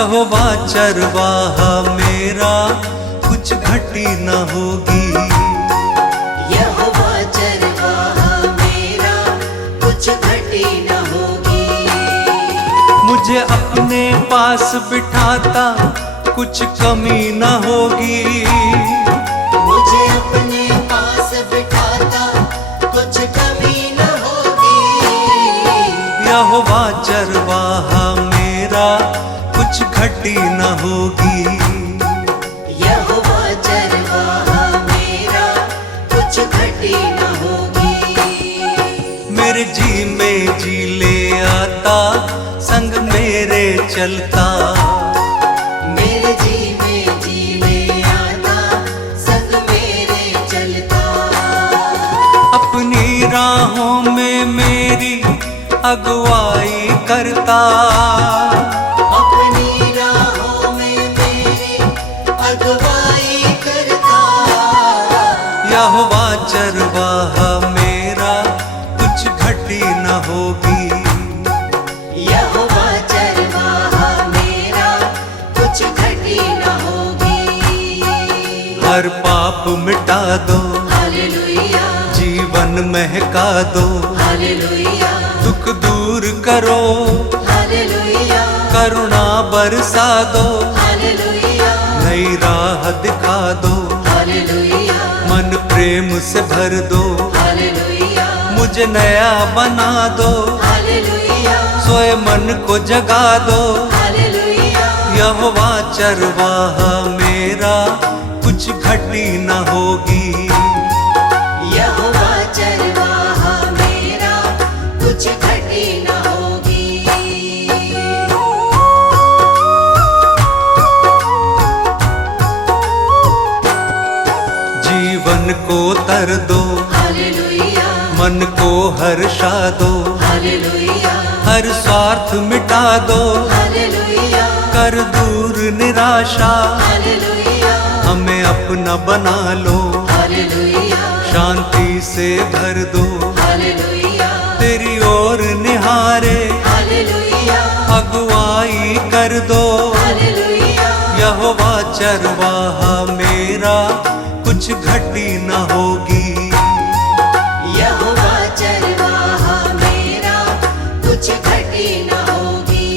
यहोवा चरवाहा मेरा, कुछ घटी न होगी। यहोवा चरवाहा मेरा, कुछ घटी न होगी। मुझे अपने पास बिठाता, कुछ कमी न होगी। मुझे अपने पास बिठाता, कुछ कमी न होगी। यहोवा चरवाहा मेरा, कुछ घटी न होगी। यहोवा चरवाहा मेरा, कुछ घटी न होगी। मेरे जी में जी ले आता, संग मेरे चलता। मेरे जी में जी ले आता, संग मेरे चलता। अपनी राहों में मेरी अगुवाई करता। अपनी राहों में मेरी अगुवाई करता। यहोवा चरवाहा मेरा, कुछ घटी न होगी। यहोवा चरवाहा मेरा, कुछ घटी न होगी। हर पाप मिटा दो, हालेलुया, जीवन महका दो। हालेलुया, दुख दूर करो, हालेलुया, करुणा बरसा दो। हालेलुया, नई राह दिखा दो, हालेलुया, मन प्रेम से भर दो। हालेलुया, मुझे नया बना दो, हालेलुया, सोए मन को जगा दो। हालेलुया। यहोवा चरवाहा मेरा, कुछ घटी न होगी। यहोवा चरवाहा मेरा, कुछ घटी न होगी। जीवन को तर दो, हालेलुया, मन को हर्षा दो। हालेलुया, हर स्वार्थ मिटा दो, हालेलुया, कर दूर निराशा। हालेलुया, हमें अपना बना लो, हालेलुया, शांति से भर दो। हालेलुया, तेरी ओर निहारे, हालेलुया, अगुवाई कर दो। हालेलुया। यहोवा चरवाहा मेरा, कुछ घटी न होगी। यहोवा चरवाहा मेरा, कुछ घटी न होगी।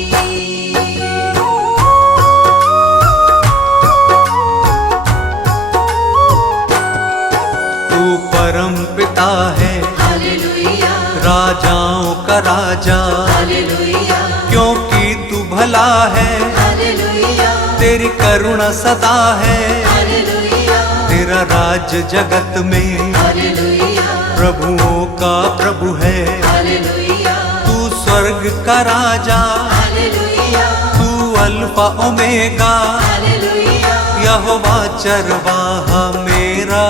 तू परम पिता है, हालेलुया, राजाओं का राजा। हालेलुया, क्योंकि तू भला है, हालेलुया, तेरी करुणा सदा है। हालेलुया, तेरा राज जगत में, हालेलुया, प्रभुओं का प्रभु है। हालेलुया, तू स्वर्ग का राजा, हालेलुया, तू अल्फा ओमेगा। हालेलुया, यहोवा चरवाहा मेरा,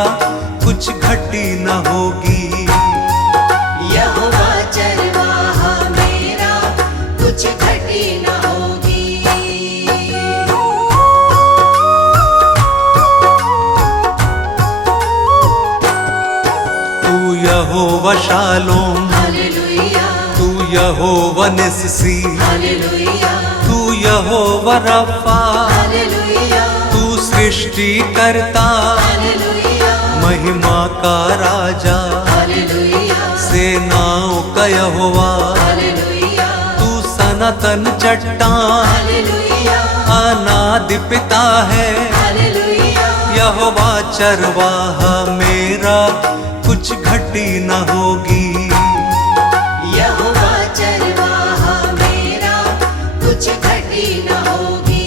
कुछ घटी न होगी। यहोवा चरवाहा मेरा, कुछ घटी न होगी। तू यहोवा शालोम, हालेलुया, तू यहोवा निस्सी। हालेलुया, तू यहोवा रफा, हालेलुया, तू सृष्टि करता। हालेलुया, महिमा का राजा, हालेलुया, सेनाओं का यहोवा। हालेलुया, तू सनातन चट्टान, हालेलुया, अनादि पिता है। हालेलुया, यहोवा चरवाहा मेरा, कुछ घटी न होगी। यहोवा चरवाहा मेरा, कुछ घटी न होगी।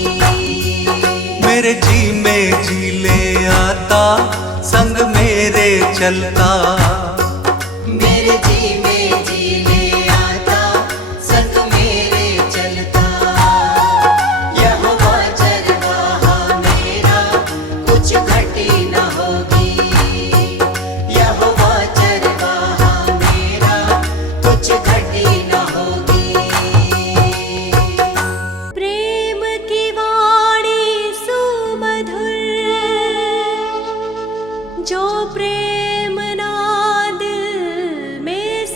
मेरे जी में जी ले आता, संग मेरे चलता। मेरे जी में जी ले आता, संग मेरे चलता। यहोवा चरवाहा मेरा, कुछ घटी न होगी। यहोवा चरवाहा मेरा, कुछ घटी न होगी। प्रेम की वाणी सुमधुर, जो प्रेम ना दिल में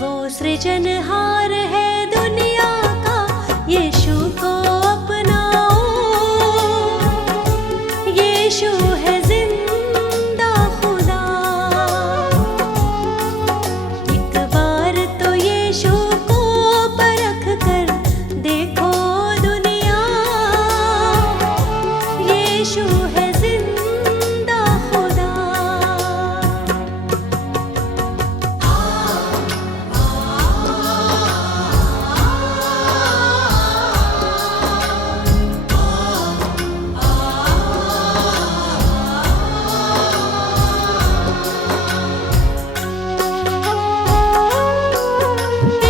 वो सृजनहार है दुनिया का, यीशु को अपनाओ। यीशु है जिंदा खुदा। एक बार तो यीशु को परख कर देखो दुनिया, यीशु है जिंदा खुदा।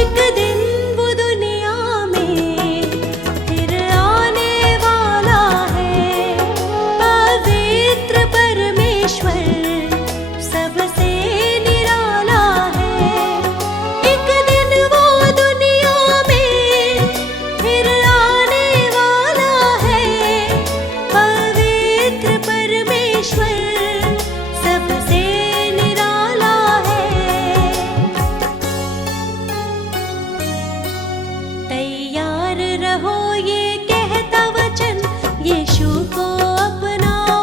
एक दिन वो दुनिया में फिर आने वाला है, पवित्र परमेश्वर सबसे निराला है। एक दिन वो दुनिया में फिर आने वाला है, पवित्र परमेश्वर सबसे निराला है। तैयार रहो ये कहता वचन, यीशु को अपनाओ।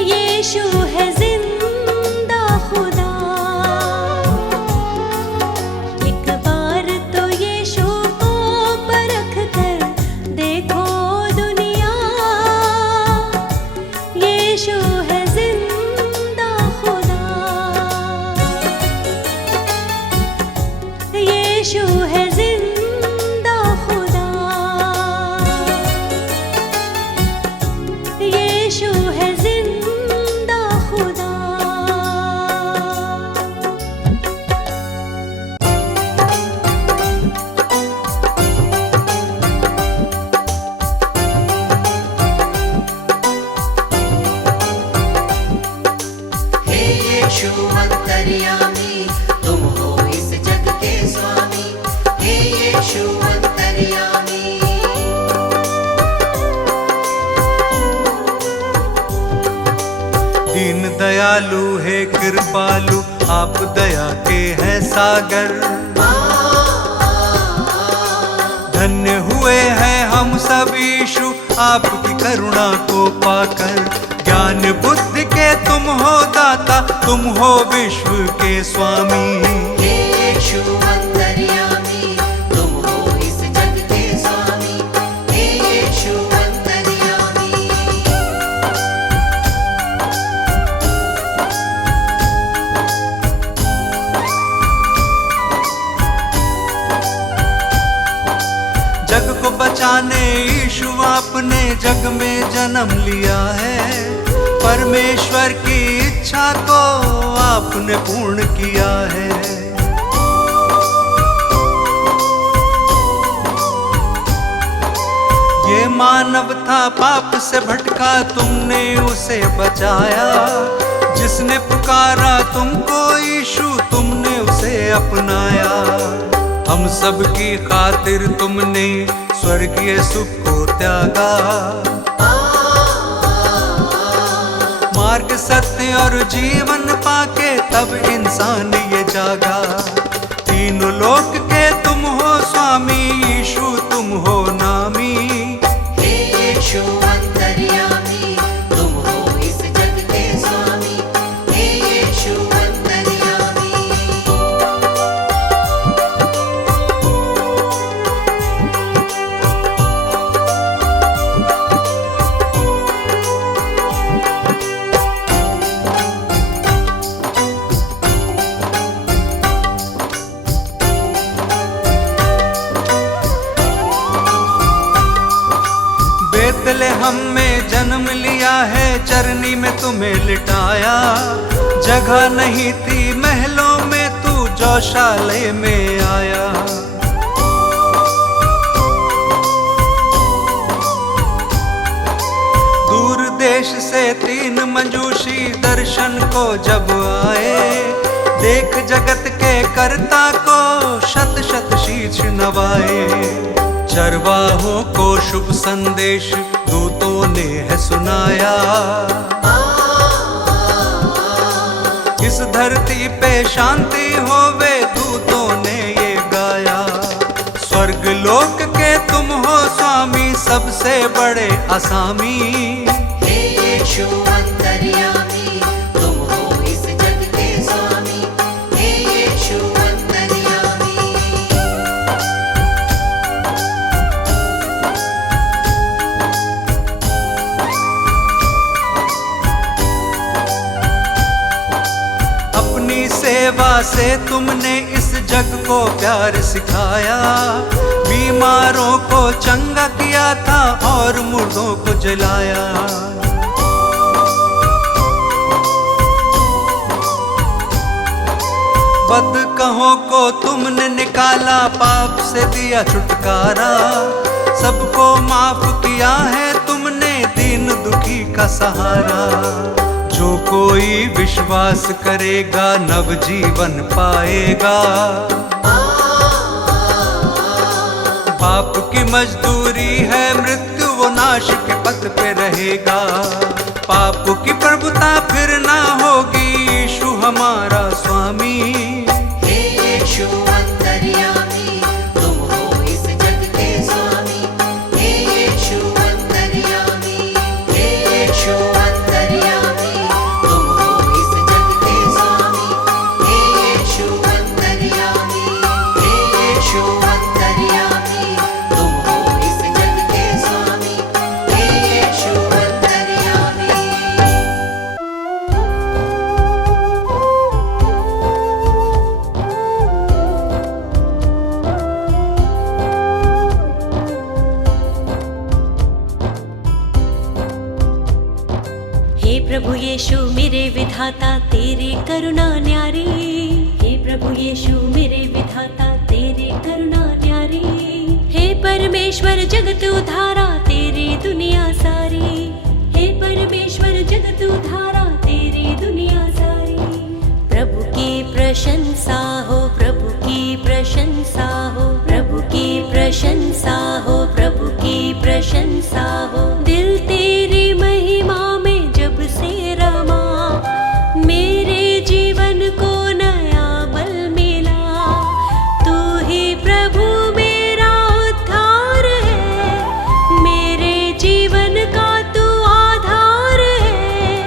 यीशु है जिंदा खुदा। एक बार तो यीशु को परख कर देखो दुनिया, यीशु है जिंदा खुदा। यीशु है जिंदा खुदा। यीशु है जिंदा खुदा। हे यीशु अंतर्यामी, तुम हो इस जग के स्वामी। हे यीशु अंतर्यामी, दीन दयालु है कृपालु, आप दया के हैं सागर। धन्य हुए हैं हम सब यीशु, आपकी करुणा को पाकर। ज्ञान बुद्धि के तुम हो दाता, तुम हो विश्व के स्वामी। हे यीशु अंतर्यामी, तुम हो इस जग के स्वामी। हे यीशु अंतर्यामी, जग को बचाने यीशु आपने जग में जन्म लिया है। परमेश्वर की इच्छा को आपने पूर्ण किया है। ये मानव था पाप से भटका, तुमने उसे बचाया। जिसने पुकारा तुमको यीशु, तुमने उसे अपनाया। हम सब की खातिर तुमने स्वर्गीय सुख को त्यागा। मार्ग सत्य और जीवन पाके तब इंसान ये जागा। तीनों लोक के तुम हो स्वामी, यीशु तुम हो नामी। हे यीशु अंतर्यामी, तुम हो इस जग के स्वामी। हे यीशु अंतर्यामी, बेतलेहम में जन्म लिया है, चरनी में तुम्हें लिटाया। जगह नहीं थी महलों में, तू गौशाले में आया। दूर देश से 3 मंजूषी दर्शन को जब आए। देख जगत के कर्ता को शत शत शीश नवाए। चरवाहों को शुभ संदेश दूतों ने है सुनाया। इस इस धरती पे शांति होवे, दूतों ने ये गाया। स्वर्ग लोक के तुम हो स्वामी, सबसे बड़े असामी। हे यीशु अंतर्यामी, तुम हो इस जग के स्वामी। हे यीशु अंतर्यामी। अपनी सेवा से तुमने इस जग को प्यार सिखाया। बीमारों को चंगा किया था और मुर्दों को जलाया। बदकहों को तुमने निकाला, पाप से दिया छुटकारा। सबको माफ किया है तुमने, दीन दुखी का सहारा। जो कोई विश्वास करेगा नवजीवन पाएगा। पाप की मजदूरी है मृत्यु, वो नाश के पथ पे रहेगा। पाप की प्रभुता फिर ना होगी, यीशु हमारा स्वामी। हे यीशु अंतर्यामी, तुम हो इस जग के स्वामी। हे यीशु अंतर्यामी। हे यीशु अंतर्यामी, तुम हो इस जग के स्वामी। हे यीशु अंतर्यामी। हे यीशु अंतर्यामी, तुम हो इस जग के स्वामी। हे यीशु अंतर्यामी। हे प्रभु यीशु मेरे विधाता, तेरी करुणा न्यारी। हे प्रभु यीशु मेरे विधाता, तेरी करुणा न्यारी। हे परमेश्वर जगत उद्धारा, तेरी दुनिया सारी। हे परमेश्वर जगत उद्धारा, तेरी दुनिया सारी। प्रभु की प्रशंसा हो, प्रभु की प्रशंसा हो, प्रभु की प्रशंसा हो, प्रभु की प्रशंसा हो। दिल तेरी महिमा में जब से रमा, मेरे जीवन को नया बल मिला। तू ही प्रभु मेरा उद्धार है, मेरे जीवन का तू आधार है।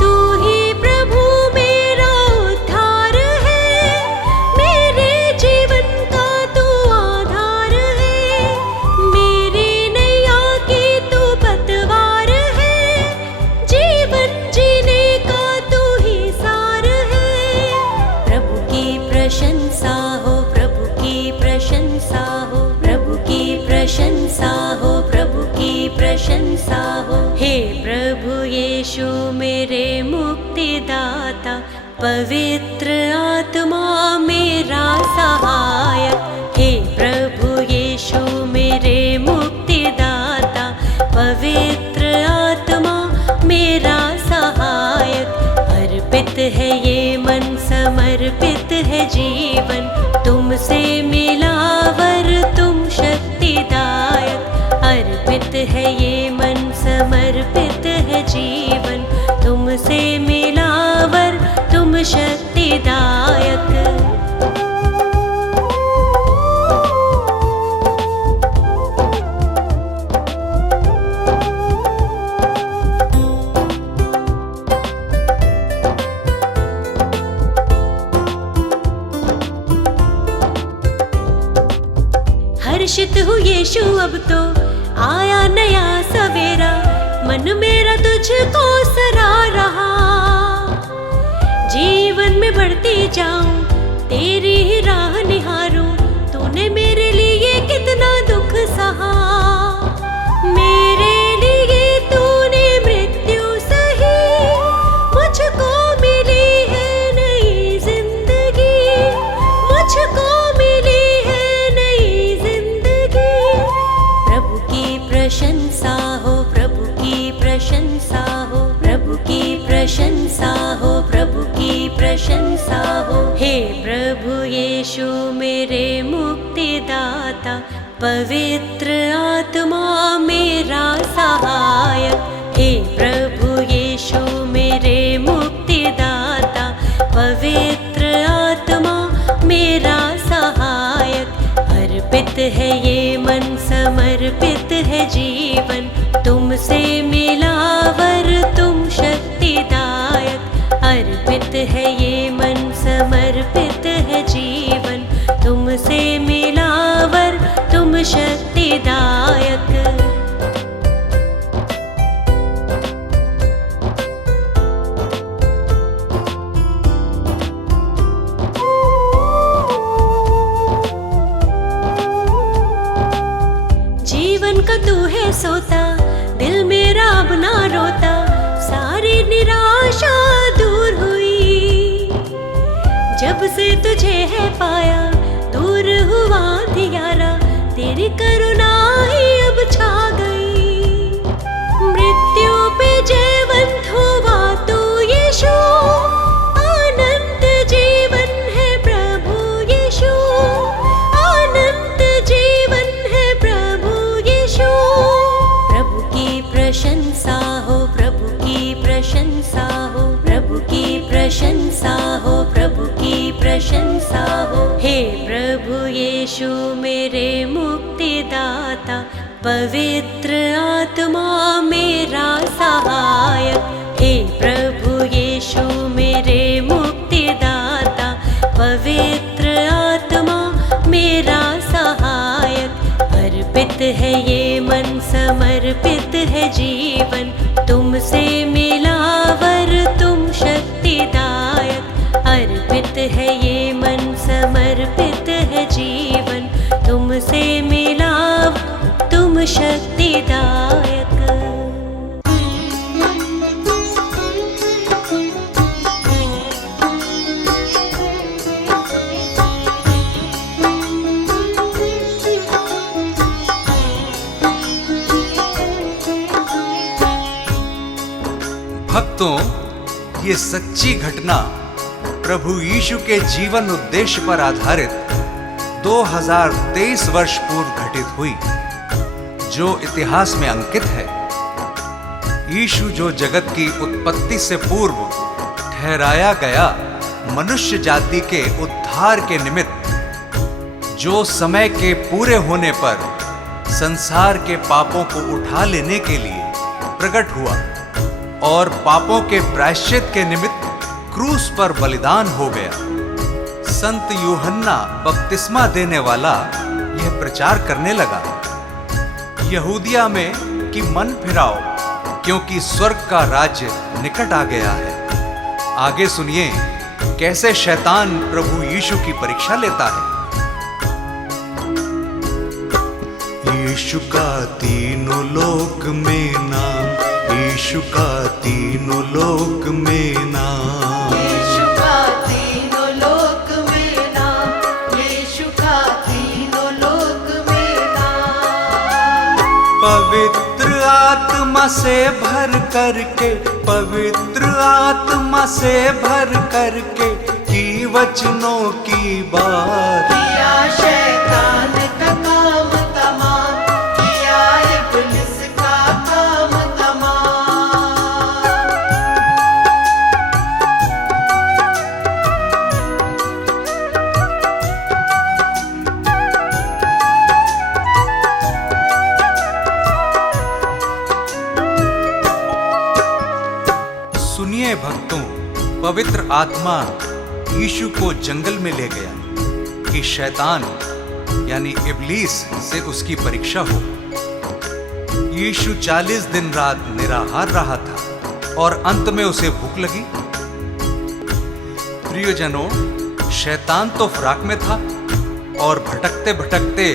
तू ही प्रभु मेरा उद्धार है, मेरे जीवन का तू आधार है। मेरी नैया की तू पतवार है, जीवन जीने का तू ही सार है। प्रभु की प्रशंसा हो, प्रभु की प्रशंसा हो, प्रभु की प्रशंसा हो, प्रभु की प्रशंसा हो। हे प्रभु यीशु मेरे मुक्तिदाता, पवित्र आत्मा मेरा सहायक। हे प्रभु यीशु मेरे मुक्तिदाता, पवित्र आत्मा मेरा सहायक। अर्पित है ये मन, समर्पित है जीवन, तुमसे मिला वर तुम शक्तिदायक। अर्पित है ये मन, समर्पित है जीवन, तुमसे मिला वर तुम शक्तिदायक। हर्षित हूँ यीशु, अब तो आया नया सवेरा। मन मेरा तुझको सरा रहा, जीवन में बढ़ती जाऊं, तेरी ही राह निहारूं। तूने मेरे लिए कितना दुख सहा, मेरे लिए तूने मृत्यु सही। मुझको मिली है नई जिंदगी, मुझको मिली है नई जिंदगी। प्रभु की प्रशंसा हो, प्रभु की प्रशंसा हो, प्रभु की प्रशंसा हो, प्रभु की प्रशंसा हो। हे प्रभु यीशु मेरे मुक्तिदाता, पवित्र आत्मा मेरा सहायक। हे प्रभु यीशु मेरे मुक्तिदाता, पवित्र समर्पित है जीवन, तुमसे मिलावर तुम शक्तिदायक। अर्पित है ये मन, समर्पित है जीवन, तुमसे मिलावर तुम शक्तिदायक। जीवन का तू है सोता, दिल मेरा अब ना रोता, सारी निराशा दूर हुई। जब से तुझे है पाया, दूर हुआ अंधियारा, तेरी करुणा ही अब छा गई। मृत्यु पे जयवंत हुआ तू यीशु, अनंत जीवन है प्रभु यीशु, अनंत जीवन है प्रभु यीशु। प्रभु की प्रशंसा हो, प्रभु की प्रशंसा हो, प्रभु की प्रशंसा हो, प्रभु की प्रशंसा हो। हे प्रभु यीशु मेरे मुक्तिदाता, पवित्र आत्मा मेरा सहायक। हे प्रभु यीशु मेरे मुक्तिदाता, पवित्र आत्मा मेरा सहायक। अर्पित है ये मन, समर्पित है जीवन, तुमसे मिलावर तुम शक्तिदायक। अर्पित है ये मन, समर्पित है जीवन, तुमसे मिलाव तुम शक्तिदायक। भक्तों, ये सच्ची घटना प्रभु यीशु के जीवन उद्देश्य पर आधारित 2023 वर्ष पूर्व घटित हुई, जो इतिहास में अंकित है। यीशु जो जगत की उत्पत्ति से पूर्व ठहराया गया मनुष्य जाति के उद्धार के निमित्त, जो समय के पूरे होने पर संसार के पापों को उठा लेने के लिए प्रकट हुआ और पापों के प्रायश्चित के निमित्त क्रूस पर बलिदान हो गया। संत यूहन्ना बपतिस्मा देने वाला यह प्रचार करने लगा, यहूदिया में कि मन फिराओ, क्योंकि स्वर्ग का राज्य निकट आ गया है। आगे सुनिए कैसे शैतान प्रभु यीशु की परीक्षा लेता है। यीशु का तीनों लोक में नाम, यीशु का तीनों लोक में नाम, यीशु का तीनों लोक में नाम, यीशु का तीनों लोक में नाम। पवित्र आत्मा से भर करके, पवित्र आत्मा से भर करके की वचनों की बात, किया शैतान का काम तमाम, किया इब्लिस का काम तमाम। सुनिए भक्तों, पवित्र आत्मा यीशु को जंगल में ले गया कि शैतान यानी इब्लीस से उसकी परीक्षा हो। यीशु 40 दिन रात निराहार रहा था और अंत में उसे भूख लगी। प्रियजनों, शैतान तो फराक में था और भटकते भटकते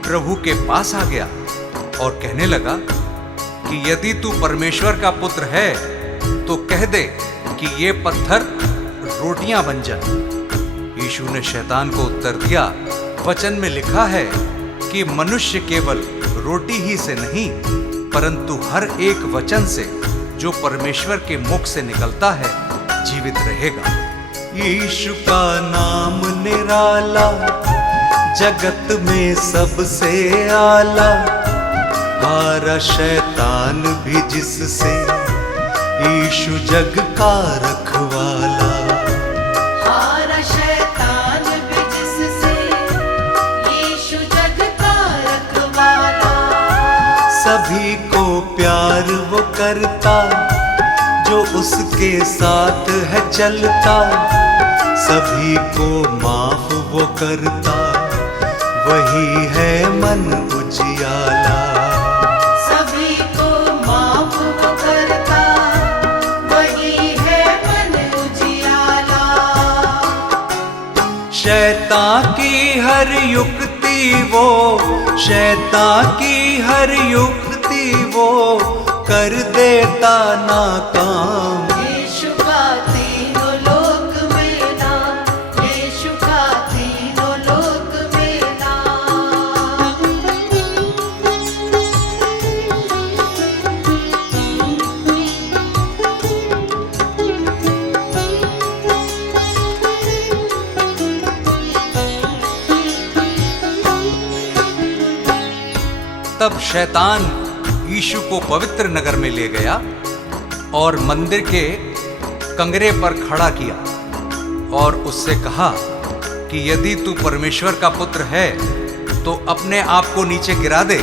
प्रभु के पास आ गया और कहने लगा कि यदि तू परमेश्वर का पुत्र है तो कह दे कि ये पत्थर रोटियां बन जाए। यीशु ने शैतान को उत्तर दिया, वचन में लिखा है कि मनुष्य केवल रोटी ही से नहीं परंतु हर एक वचन से जो परमेश्वर के मुख से निकलता है जीवित रहेगा। यीशु का नाम निराला, जगत में सबसे आला, हारा शैतान भी जिससे, यीशु जग का रखवाला। हारा शैतान भी जिससे, यीशु जग का रखवाला। करता, जो उसके साथ है चलता, सभी को माफ वो करता, वही है मन उजियाला। सभी को माफ वो करता, वही है मन उजियाला। शैतान की हर युक्ति वो, शैतान की हर युक्ति वो कर देता नाकाम। यीशु का तीनों लोक में नाम, यीशु का तीनों लोक में नाम। तब शैतान यीशु को पवित्र नगर में ले गया और मंदिर के कंगरे पर खड़ा किया और उससे कहा कि यदि तू परमेश्वर का पुत्र है तो अपने आप को नीचे गिरा दे,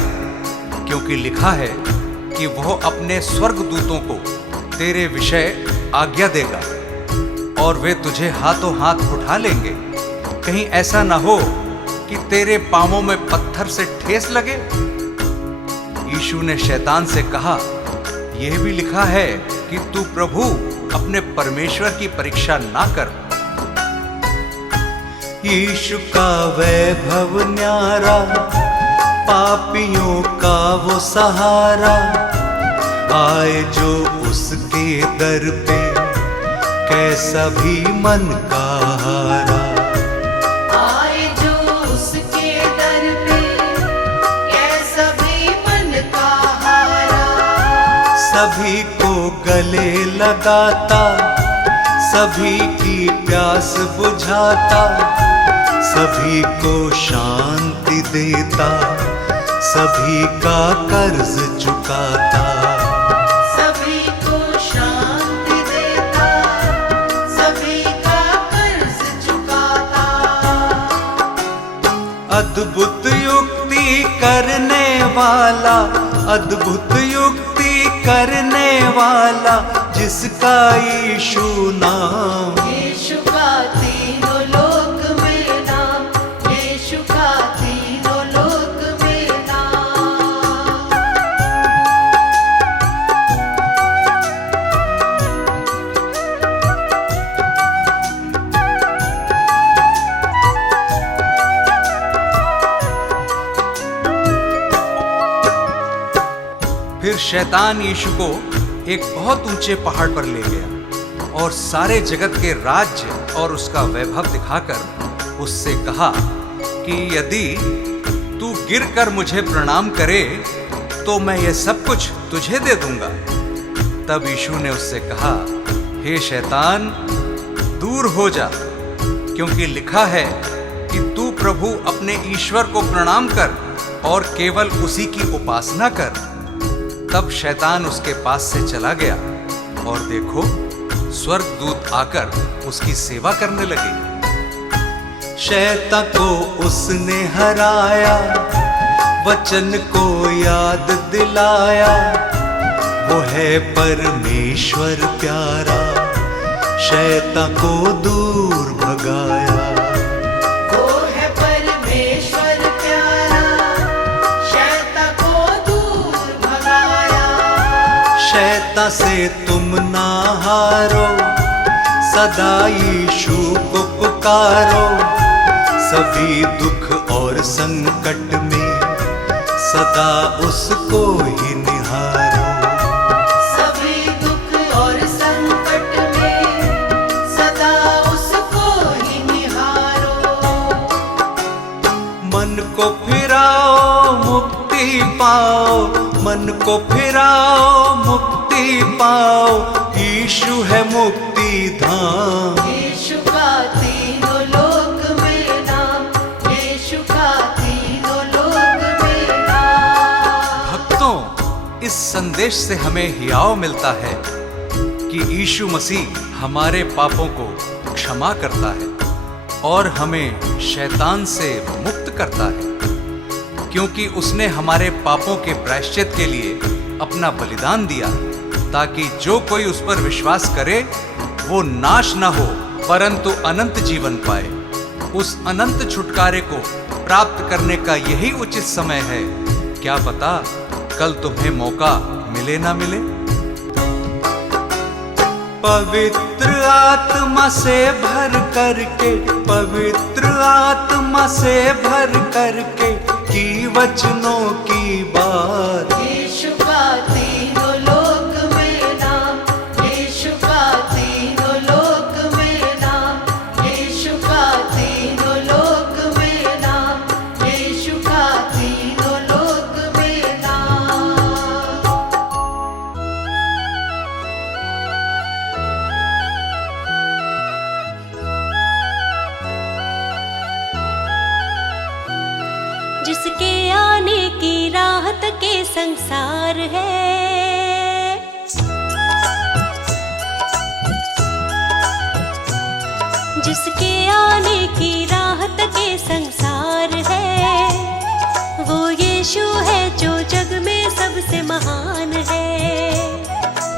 क्योंकि लिखा है कि वह अपने स्वर्गदूतों को तेरे विषय आज्ञा देगा और वे तुझे हाथों हाथ उठा लेंगे, कहीं ऐसा ना हो कि तेरे पांवों में पत्थर से ठेस लगे। यीशु ने शैतान से कहा, यह भी लिखा है कि तू प्रभु अपने परमेश्वर की परीक्षा ना कर। यीशु का वैभव न्यारा, पापियों का वो सहारा, आए जो उसके दर पे, कैसा भी मन का हारा। आए जो उसके दर पे, कैसा भी मन का हारा। सभी को गले लगाता, सभी की प्यास बुझाता, सभी को शांति देता, सभी का कर्ज चुकाता। सभी को शांति देता, सभी का कर्ज चुकाता। अद्भुत युक्ति करने वाला, अद्भुत युक्ति करने वाला, जिसका यीशु नाम। यीशु का तीनों लोक में नाम, यीशु का तीनों लोक में नाम। फिर शैतान यीशु को एक बहुत ऊंचे पहाड़ पर ले गया और सारे जगत के राज्य और उसका वैभव दिखाकर उससे कहा कि यदि तू गिरकर मुझे प्रणाम करे तो मैं यह सब कुछ तुझे दे दूंगा। तब यीशु ने उससे कहा, हे शैतान, दूर हो जा, क्योंकि लिखा है कि तू प्रभु अपने ईश्वर को प्रणाम कर और केवल उसी की उपासना कर। तब शैतान उसके पास से चला गया और देखो, स्वर्गदूत आकर उसकी सेवा करने लगे। शैतान को उसने हराया, वचन को याद दिलाया, वो है परमेश्वर प्यारा, शैतान को दूर भगाया। वो है परमेश्वर प्यारा, शैतान को दूर भगाया। शैतान से तुम ना हारो, सदा यीशु को पुकारो, सभी दुख और संकट में सदा उसको ही निहारो। सभी दुख और संकट में सदा उसको ही निहारो। मन को फिराओ मुक्ति पाओ, मन को फिराओ मुक्ति पाओ, यीशु है मुक्ति धाम। यीशु का तीनों लोक में नाम, यीशु का तीनों लोक में नाम। भक्तों, इस संदेश से हमें हियाव मिलता है कि यीशु मसीह हमारे पापों को क्षमा करता है और हमें शैतान से मुक्त करता है, क्योंकि उसने हमारे पापों के प्रायश्चित के लिए अपना बलिदान दिया ताकि जो कोई उस पर विश्वास करे वो नाश न हो परंतु अनंत जीवन पाए। उस अनंत छुटकारे को प्राप्त करने का यही उचित समय है। क्या पता कल तुम्हें मौका मिले ना मिले। पवित्र आत्मा से भर करके, पवित्र आत्मा से भर करके की वचनों की बात। यीशु का तीनों लोक में नाम, यीशु का तीनों लोक में नाम, यीशु का तीनों लोक में नाम, यीशु का तीनों लोक में नाम। जिसके आने की राहत के संसार है, जिसके आने की राहत के संसार है, वो यीशु है जो जग में सबसे महान है।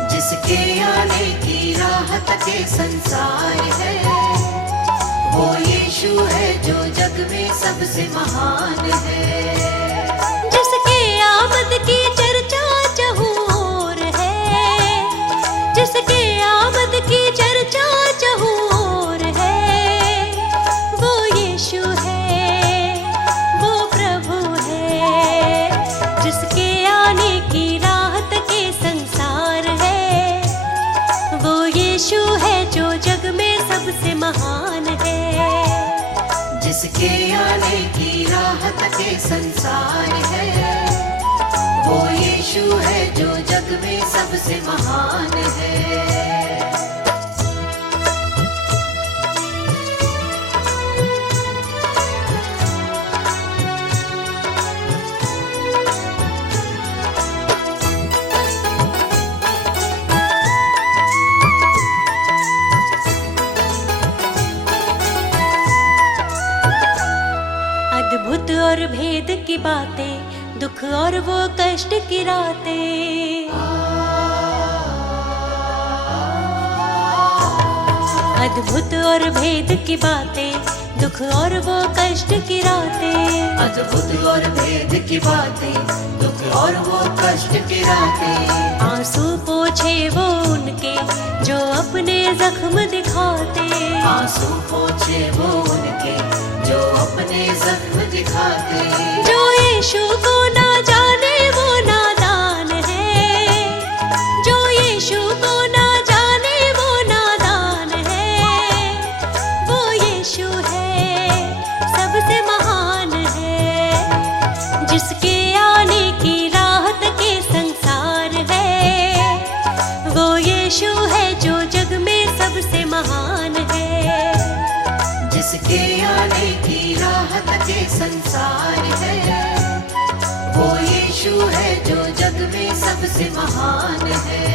जिसके आने की राहत के संसार है, वो यीशु है जो जग में सबसे महान है। जिसके आमद की चर्चा चहु ओर है, जिसके आमद की चर्चा चहु ओर है, वो यीशु है, वो प्रभु है। जिसके आने की राहत के संसार है, वो यीशु है जो जग में सबसे महान है। जिसके आने की राहत के संसार है, वो यीशु है जो जग में सबसे महान है। अद्भुत और भेद की बातें, दुख और वो कष्ट की रातें। अद्भुत और भेद की बातें, दुख और वो कष्ट की रातें। अद्भुत और भेद की बातें, दुख और वो कष्ट की रातें। आंसू पोछे वो उनके जो अपने जख्म दिखाते। आंसू पोछे वो उनके जो अपने जख्म दिखाते। जो यीशु को ना जाने वो नादान है, जो यीशु को ना जाने वो नादान है। वो यीशु है, सबसे महान है। जिसके आने की राहत के संसार है, वो यीशु है जो जग में सबसे महान है। जिसके आने की राहत के संसार है, वो यीशु है जो जग में सबसे महान है।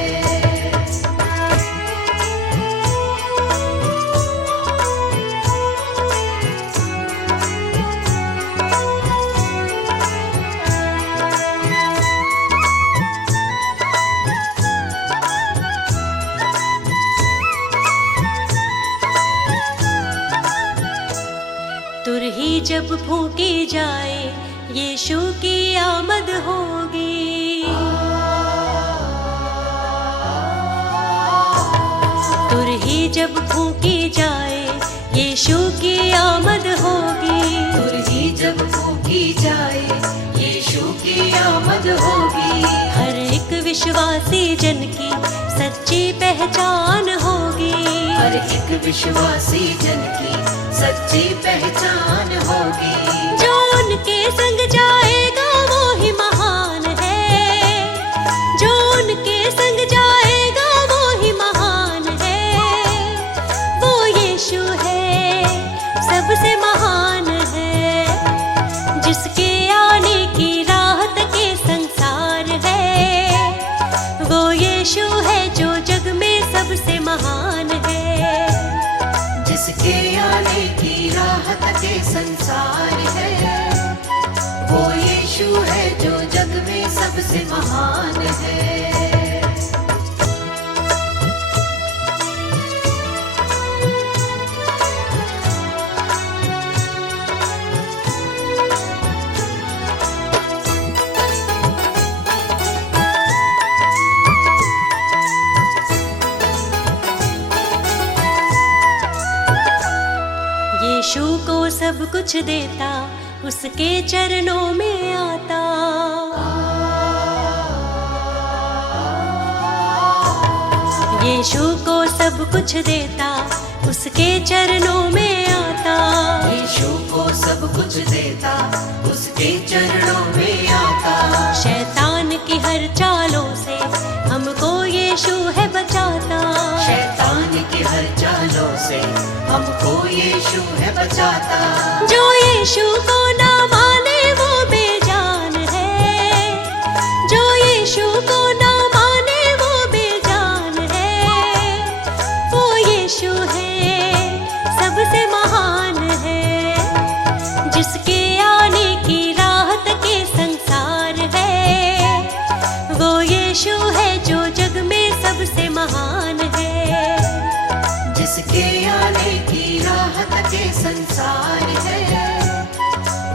तुरही जब फूकी जाए, यीशु की आमद होगी। तुरही जब फूकी जाए, यीशु की आमद होगी। तुरही जब फूकी जाए, यीशु की आमद होगी। हर एक विश्वासी जन की सच्ची पहचान होगी। हर एक विश्वासी जन की सच्ची पहचान होगी। जो उनके संग जाएगा वो ही महान है, जो उनके संग जाएगा वो ही महान है। वो यीशु है, सबसे महान है। जिसके आने की राहत के संसार है, वो यीशु है जो जग में सबसे महान है। जिसके आने की राहत के संसार है, वो यीशु है जो जग में सबसे महान है। यीशु को सब कुछ देता, उसके चरणों में आता। यीशु को सब कुछ देता, उसके चरणों में आता। यीशु को सब कुछ देता, उसके चरणों में आता। शैतान की हर चालों से हमको यीशु है बचाता। शैतान की हर चालों से हमको यीशु है बचाता। जो यीशु को ना माने वो बेजान है, जो यीशु को ना माने वो बेजान है। वो यीशु है सबसे महान है, जिसके आने की राहत के संसार है। वो यीशु है जो जग में सबसे महान है, जिसके आने की राहत के संसार है।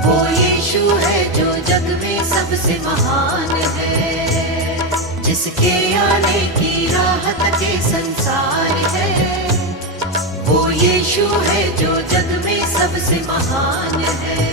वो यीशु है जो जग में सबसे महान है, जिसके आने की राहत के संसार है। वो यीशु है जो जग में सबसे महान है।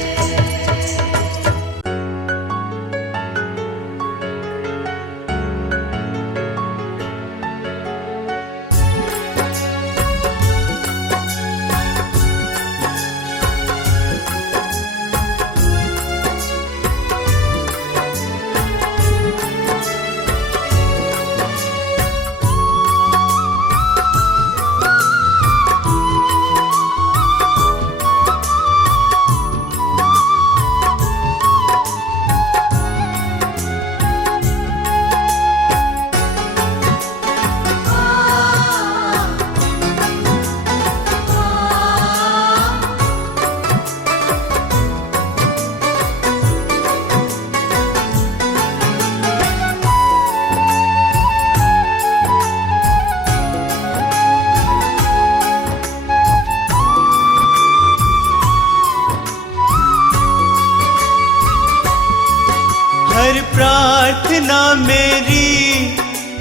हर प्रार्थना मेरी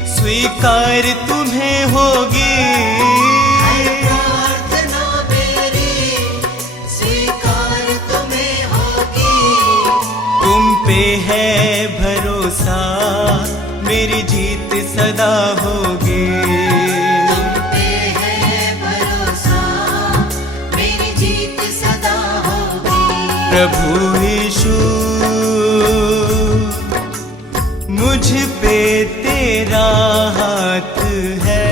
स्वीकार तुम्हें होगी। प्रार्थना मेरी स्वीकार तुम्हें होगी। तुम पे है भरोसा, मेरी जीत सदा होगी। तुम पे है भरोसा, मेरी जीत सदा होगी। प्रभु यीशु मुझ पे तेरा हाथ है।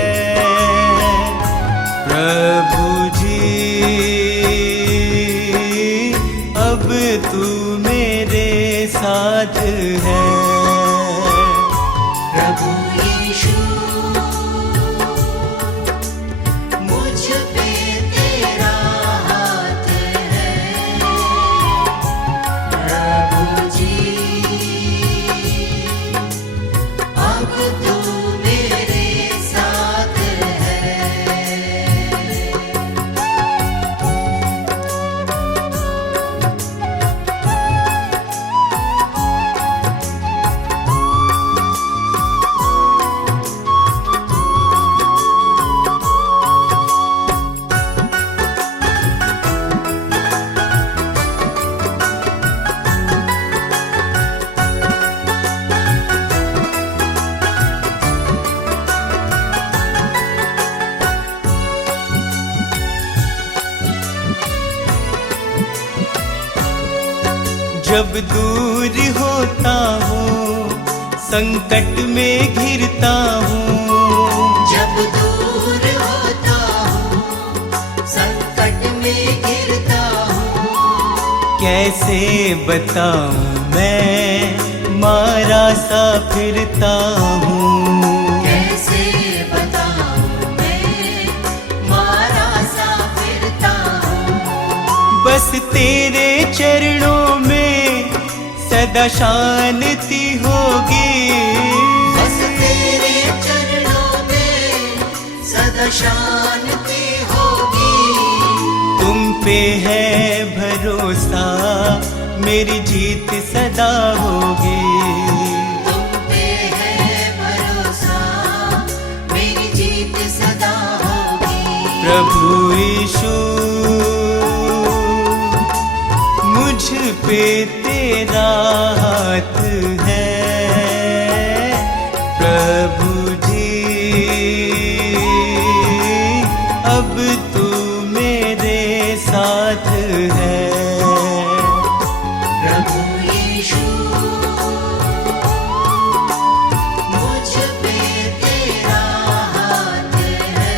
प्रभु जी अब तू मेरे साथ है। प्रभु यीशु मुझ पे तेरा हाथ है। प्रभु जी अब तू मेरे साथ है। जब दूर होता हूँ, संकट में घिरता हूँ। जब दूर होता हूँ, संकट में गिरता हूँ। कैसे बताऊँ मैं मारा सा फिरता हूँ। कैसे बताऊँ मैं मारा सा फिरता हूँ। बस तेरे चरणों में सदा शांति होगी। बस तेरे चरणों में सदा शांति होगी। तुम पे है भरोसा, मेरी जीत सदा होगी। तुम पे है भरोसा, मेरी जीत सदा होगी। प्रभु यीशु पे तेरा हाथ है प्रभु जी, अब तू मेरे साथ है। प्रभु यीशु मुझ पे तेरा हाथ है।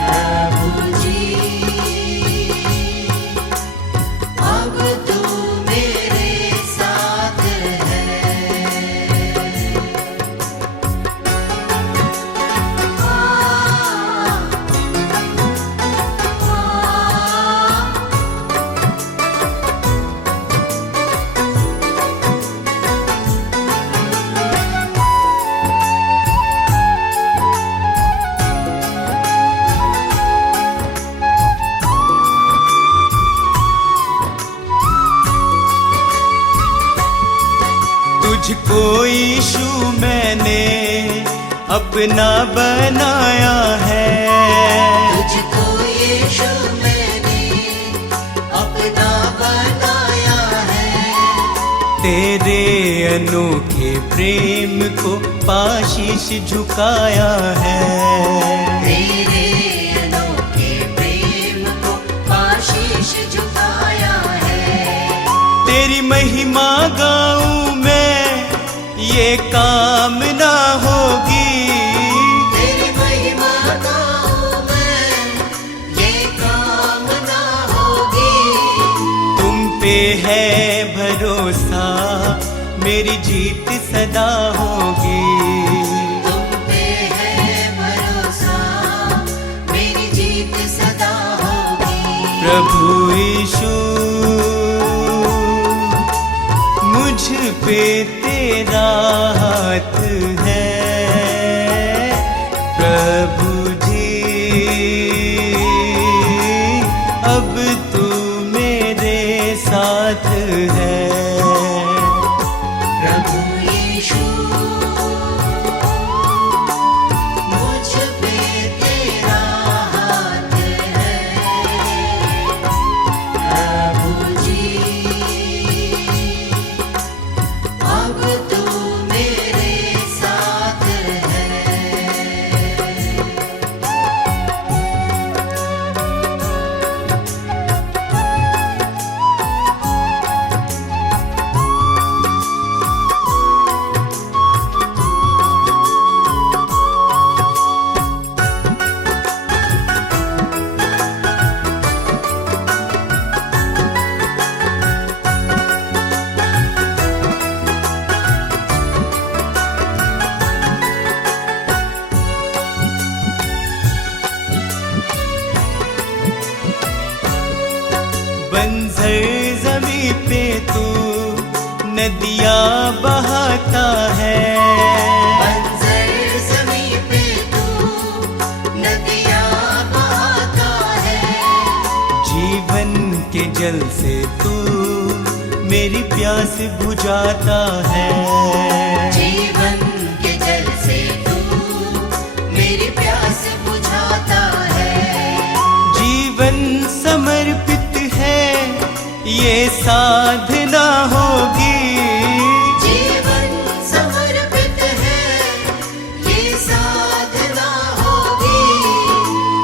प्रभु जी अब तू मेरे साथ है। तुझको यीशु मैंने अपना बनाया है, तुझको यीशु मैंने अपना बनाया है। तेरे अनोखे प्रेम को पाशीश झुकाया है। तेरे अनोखे प्रेम को आशीष झुकाया है। तेरी महिमा गाऊं मैं, ये कामना होगी। तेरी महिमा गाऊं मैं, ये कामना होगी। तुम पे है भरोसा, मेरी जीत सदा होगी। तुम पे है भरोसा, मेरी जीत सदा होगी। प्रभु यीशु मुझ पे तेरा हाथ है प्रभु जी, अब तू मेरे साथ है। प्रभु यीशु मुझ पे तेरा हाथ है। प्रभु जी अब तू मेरे साथ है। बंजर जमी पे तू नदियाँ बहाता है। बंजर ज़मीं पे तू नदियाँ बहाता है। जीवन के जल से तू मेरी प्यास बुझाता है। जीवन के जल से तू मेरी प्यास बुझाता है। जीवन समर्पित है, ये साधना होगी। जीवन समर्पित है, ये साधना होगी।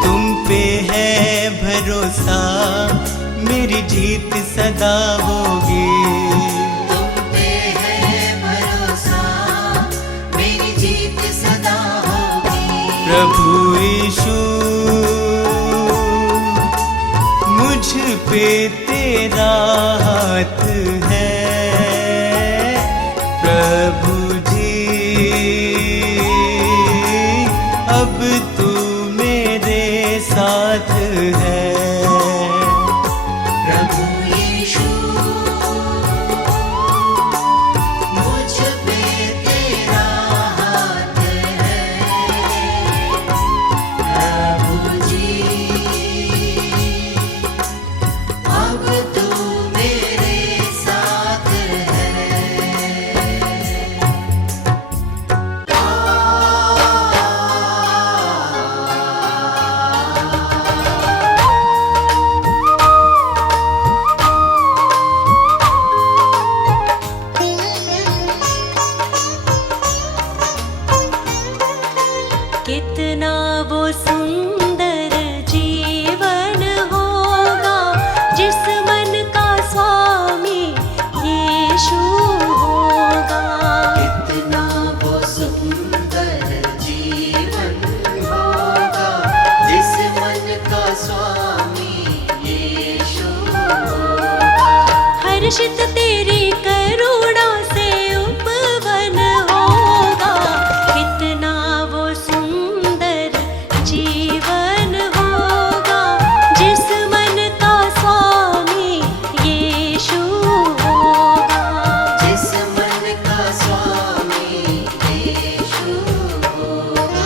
तुम पे है भरोसा, मेरी जीत सदा होगी। तुम पे है भरोसा, मेरी जीत सदा होगी। प्रभु यीशु मुझ पे तेरा हाथ है प्रभु जी, अब तू मेरे साथ है। प्रभु यीशु मुझ पे तेरा हाथ है। प्रभु जी अब तू मेरे साथ है। हर्षित तेरी करुणा से उपवन होगा। कितना वो सुंदर जीवन होगा जिस मन का स्वामी यीशु होगा। जिस मन का स्वामी यीशु होगा।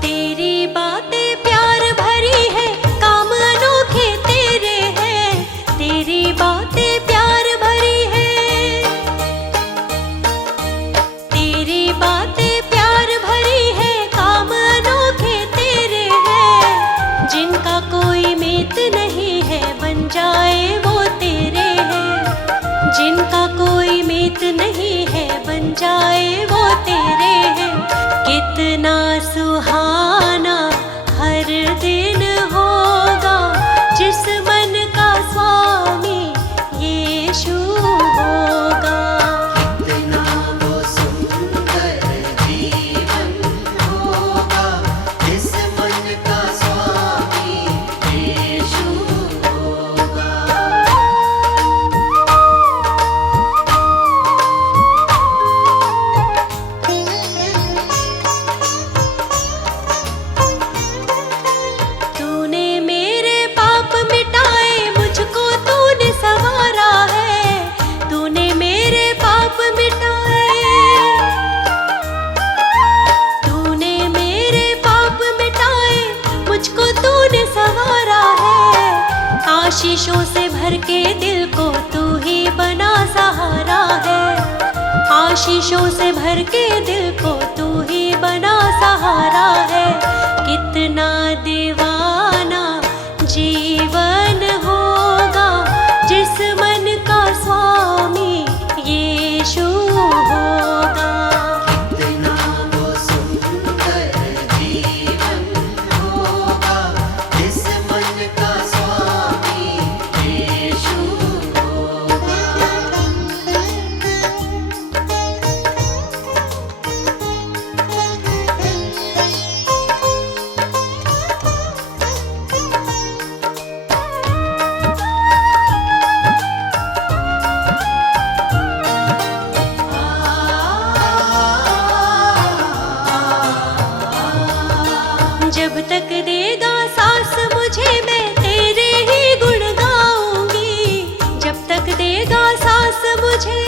तेरी बातें प्यार भरी है, काम अनोखे तेरे हैं। तेरी बातें प्यार भरी है, तेरी बातें प्यार भरी है, काम अनोखे तेरे हैं। जिनका कोई मीत नहीं है बन जाए वो तेरे हैं। जिनका कोई मीत नहीं है बन जाए वो तेरे हैं। कितना सुहाना हर दिन होगा जिस मन का स्वामी यीशु होगा। कितना वो सुंदर जीवन होगा जिस मन का स्वामी यीशु होगा। तूने मेरे पाप मिटाए, मुझको तूने संवारा है। तूने मेरे पाप मिटाए, तूने मेरे पाप मिटाए, मुझको तूने संवारा है। आशीषों से भर के दिल को तू ही बना सहारा है। आशीषों से भर के दिल को तू ही बना सहारा है। कितना दीवाना जीवन होगा जिस मन का स्वामी यीशु होगा। कितना वो सुंदर जीवन होगा जिस मन का स्वामी यीशु होगा। जब तक देगा सांस मुझे मैं तेरे ही गुण गाऊंगी। जब तक देगा सांस मुझे,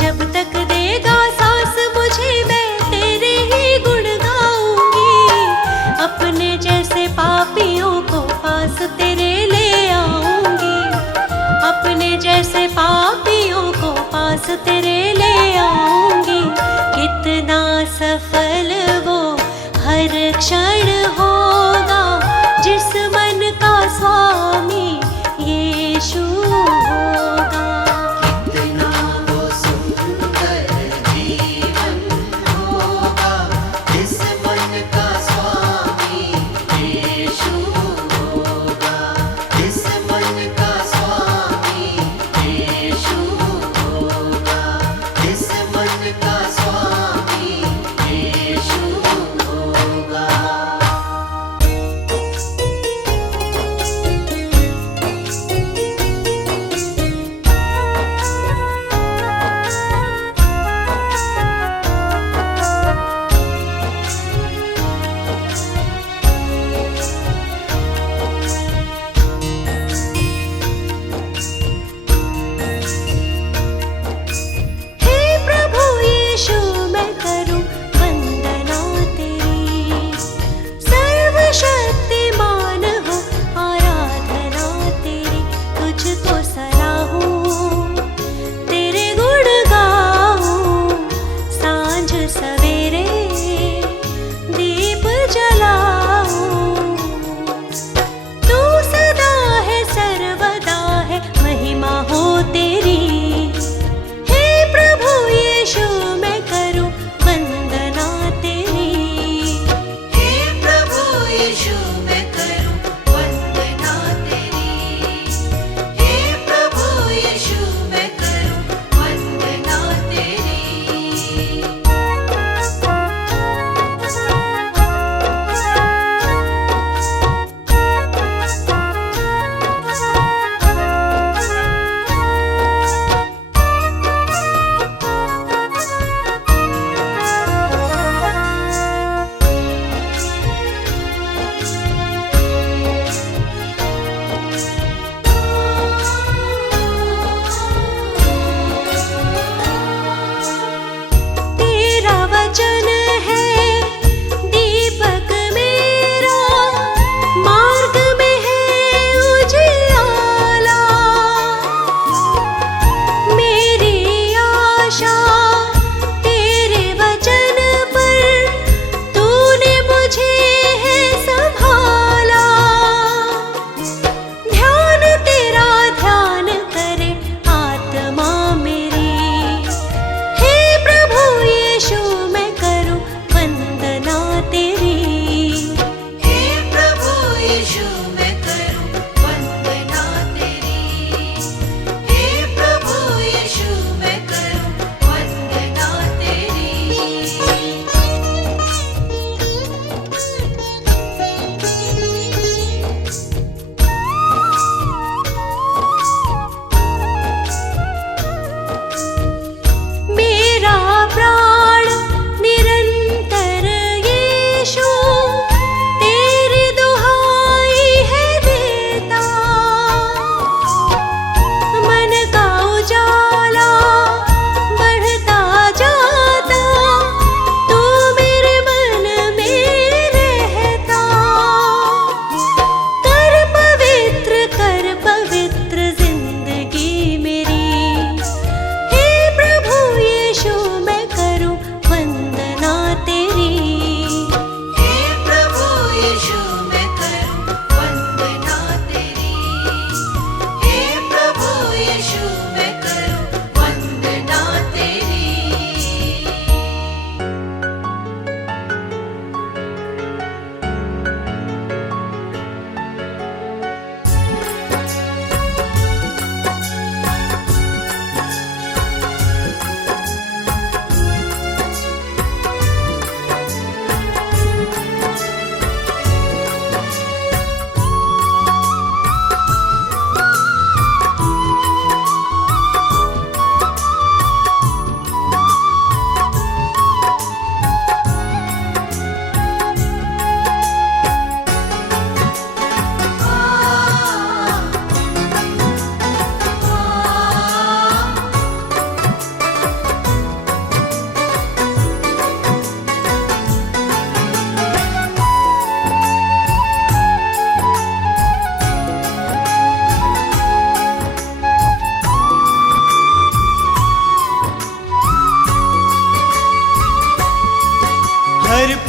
जब तक देगा सांस मुझे मैं तेरे ही गुण गाऊंगी। अपने जैसे पापियों को पास तेरे ले आऊंगी। अपने जैसे पापियों को पास तेरे ले आऊंगी। कितना सफल वो हर क्षण होगा जिस मन का स्वामी यीशु होगा। कितना वो सुंदर जीवन होगा जिस मन का स्वामी यीशु होगा। जिस मन का स्वामी यीशु होगा। जिस मन का स्वामी यीशु होगा।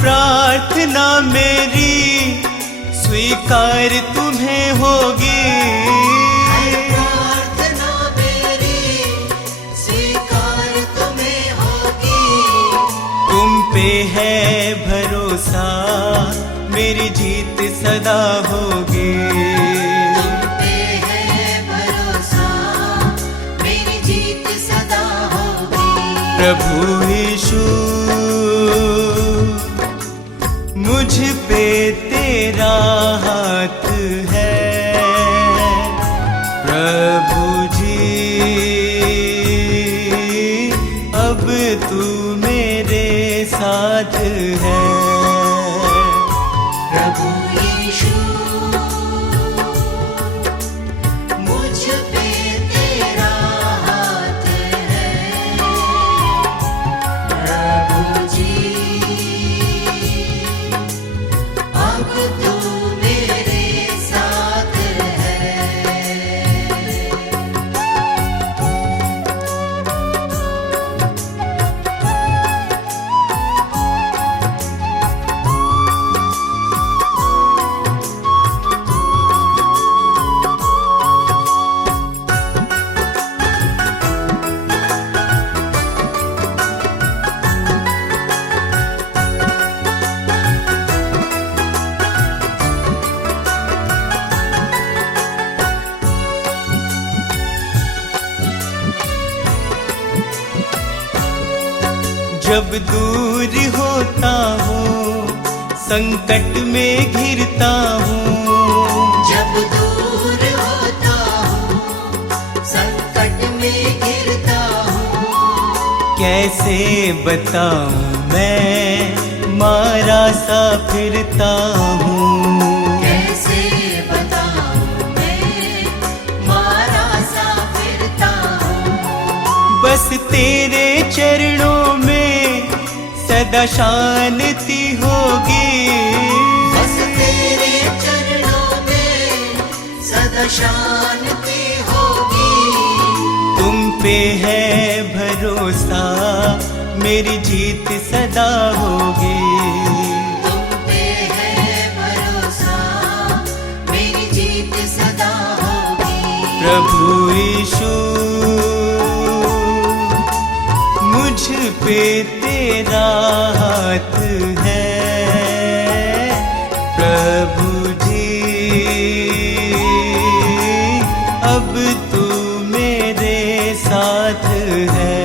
प्रार्थना मेरी स्वीकार तुम्हें होगी। प्रार्थना मेरी स्वीकार तुम्हें होगी। तुम पे है भरोसा मेरी जीत सदा होगी। तुम पे है भरोसा मेरी जीत सदा होगी। प्रभु यीशु मुझ पे तेरा हाथ है। प्रभु जी अब तू मेरे साथ है। प्रभु यीशु मुझ पे तेरा हाथ है। प्रभु जी अब तू मेरे साथ है। जब दूर होता हूँ संकट में घिरता हूँ। जब दूर होता हूँ संकट में गिरता हूँ। कैसे बताऊँ मैं मारा सा फिरता हूँ। कैसे बताऊँ मैं मारा सा फिरता हूँ। बस तेरे चरणों में सदा शांति होगी। बस तेरे चरणों में सदा शांति होगी। तुम पे है भरोसा मेरी जीत सदा होगी। तुम पे है भरोसा मेरी जीत सदा होगी। प्रभु यीशु मुझ पे तेरा हाथ है। प्रभु जी अब तू मेरे साथ है।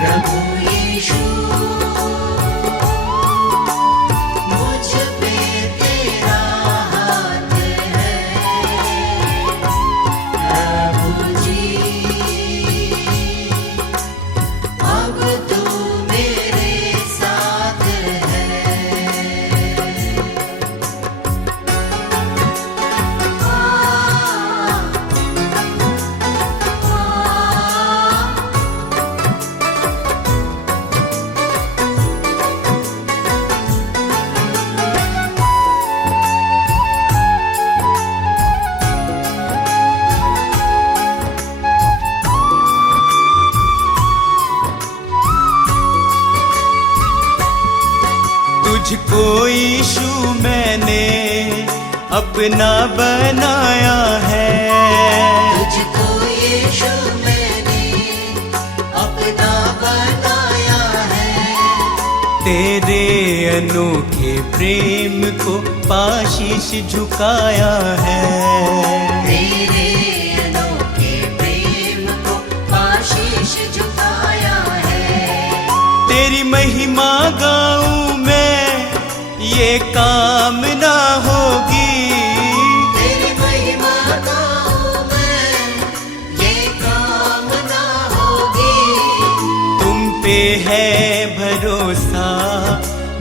प्रभु यीशु मुझ पे तेरा हाथ है। प्रभु जी अब तू मेरे साथ है। तुझको यीशु मैंने अपना बनाया है। तुझको यीशु मैंने अपना बनाया है। तेरे अनोखे प्रेम को पाशीश झुकाया है। तेरे अनोखे प्रेम को आशीष झुकाया है। तेरी महिमा गाऊं मैं ये कामना होगी। तेरी महिमा गाऊं मैं ये कामना होगी। तुम पे है भरोसा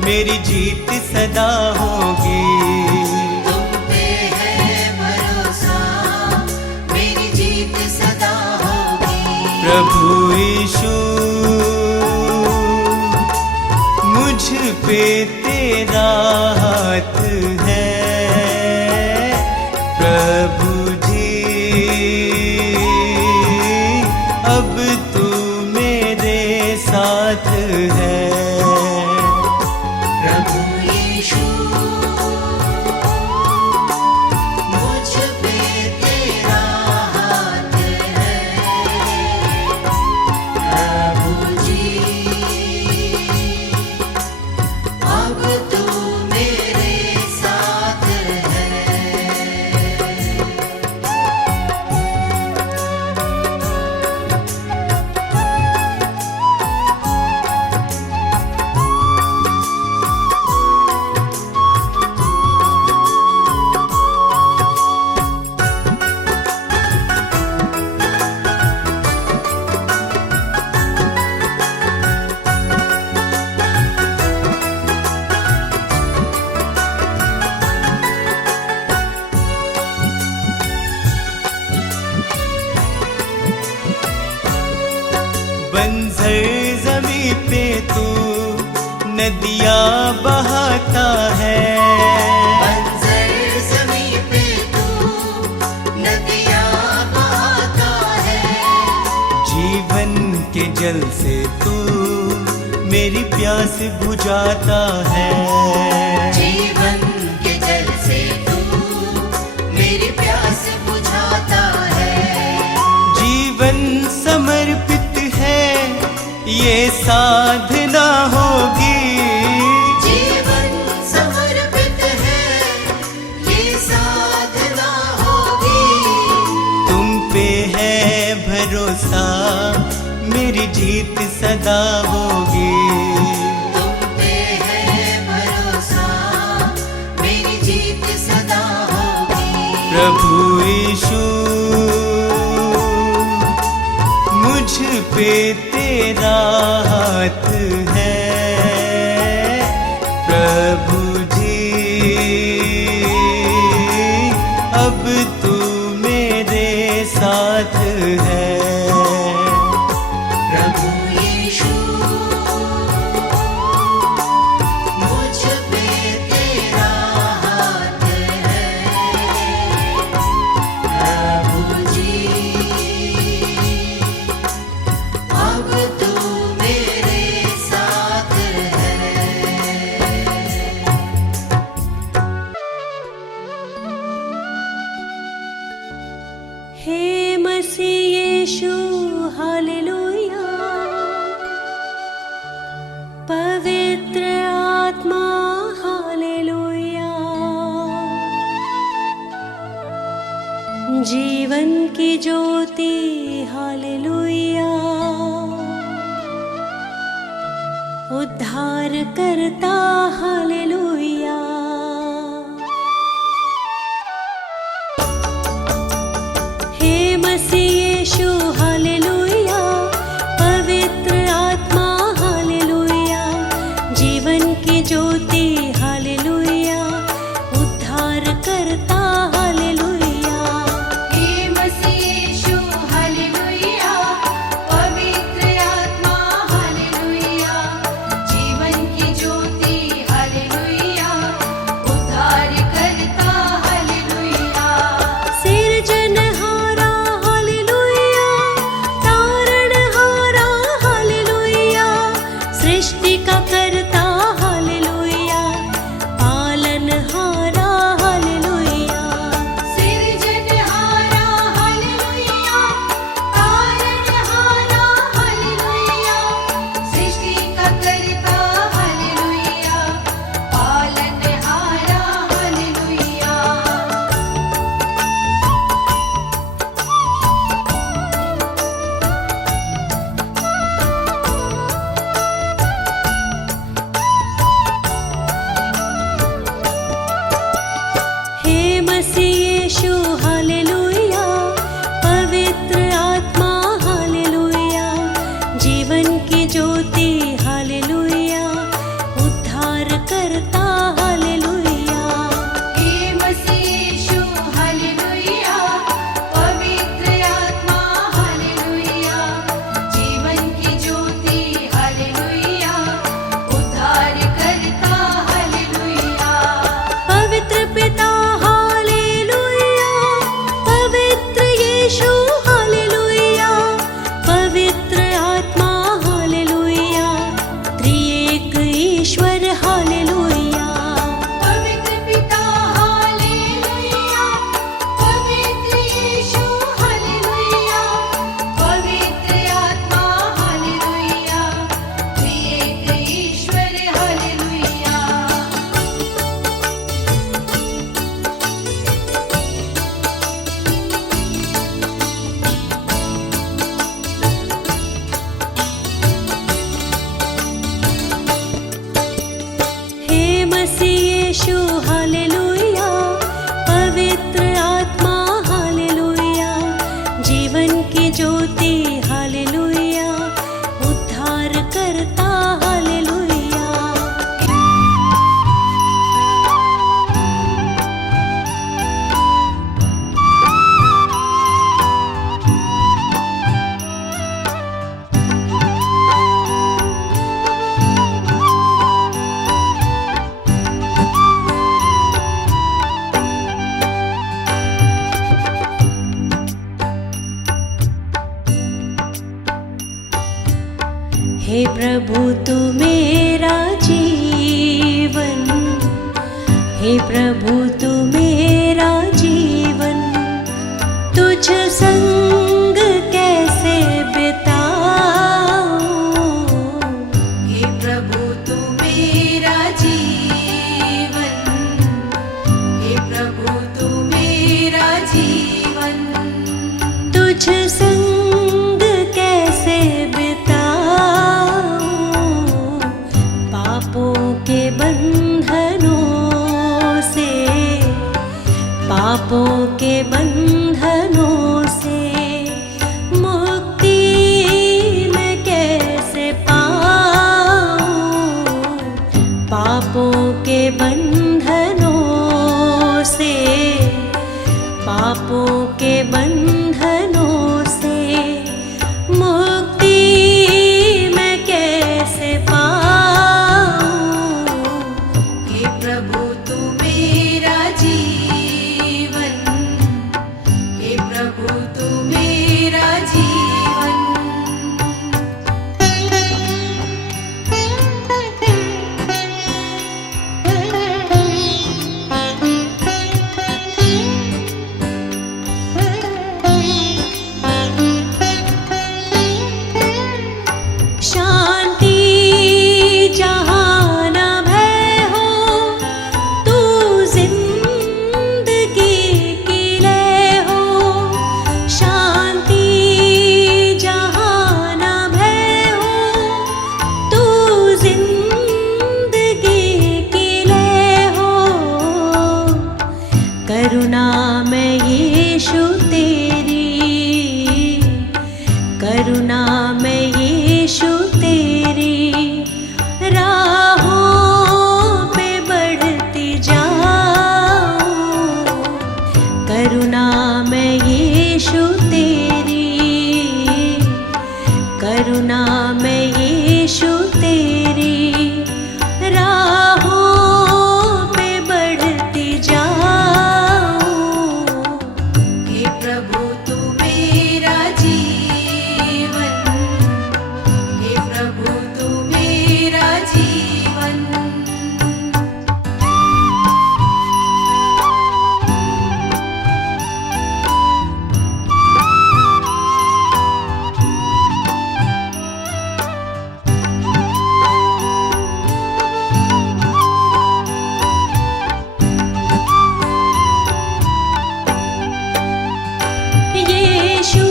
मेरी जीत सदा होगी। तुम पे है भरोसा मेरी जीत सदा होगी। प्रभु यीशु मुझ पे तेरा हाथ है। प्रभु जी अब तू मेरे साथ है। बंजर जमी पे तू नदियाँ बहाता है। बंजर ज़मीं पे तू नदियाँ बहाता है। जीवन के जल से तू मेरी प्यास बुझाता है। जीवन के जल से तू मेरी प्यास बुझाता है। जीवन समर्पित है ये साधना होगी। जीवन समर्पित है ये साधना होगी। तुम पे है भरोसा मेरी जीत सदा होगी। तुम पे है भरोसा मेरी जीत सदा होगी। प्रभु यीशु मुझ पे तेरा हाथ है। प्रभु जी अब तू मेरे साथ है। प्रभु यीशु मुझ पे तेरा हाथ है। प्रभु जी अब तू मेरे साथ है। हे मसीह यीशु हालेलुया। पवित्र आत्मा हालेलुया। जीवन की ज्योति हालेलुया। उद्धार करता हालेलुया। हे मसीह यीशु हालेलुया। पवित्र आत्मा हालेलुया। जीवन की ज्योति हालेलुया। उद्धार करता हालेलुया। हे मसीह यीशु हालेलुया। पवित्र आत्मा हालेलुया। जीवन की ज्योति हालेलुया। उद्धार करता हालेलुया। सिरजनहारा हालेलुया। तारणहारा हालेलुया। सृष्टि का करता हालेलुया। पालनहारा हालेलुया। सिरजनहारा हालेलुया। तारणहारा हालेलुया। सृष्टि का करता हालेलुया। पालनहारा हालेलुया। हे मसीह यीशु हालेलुया। पवित्र आत्मा हालेलुया। जीवन की ज्योति हालेलुया। उद्धार करता हालेलुया। हे मसीह यीशु हालेलुया। पवित्र आत्मा हालेलुया। जीवन की ज्योति हालेलुया। उद्धार करता हालेलुया। पवित्र पिता हालेलुया। पवित्र यीशु हालेलुया। पवित्र आत्मा हालेलुया। त्रिएक हे प्रभु तू मेरा जीवन, हे प्रभु तू मेरा जीवन, तुझ संग कैसे बिताऊं। हे प्रभु तू मेरा जीवन, हे प्रभु तू मेरा जीवन, तुझ संग कैसे बिताऊं। पापों के बंधनों से, पापों के बंधनों से मुक्ति मैं कैसे पाऊं। पापों के बंधनों से, पापों के बंधनों से मुक्ति मैं कैसे पाऊं। हे प्रभु तू मेरा जीवन, हे प्रभु तू मेरा जीवन। शांति जहाँ न भय हो, तू जिंदगी की लय हो। शांति जहाँ न भय हो, तू जिंदगी की लय हो। करुणा में यीशु तेरी, करुणा में यीशु तेरी राहों पे बढ़ती जाऊं। करुणा में यीशु तेरी, करुणा में यीशु तेरी राहों पे बढ़ती जाऊं। हे प्रभु तू मेरा जीवन, हे प्रभु तू मेरा जीवन। यीशु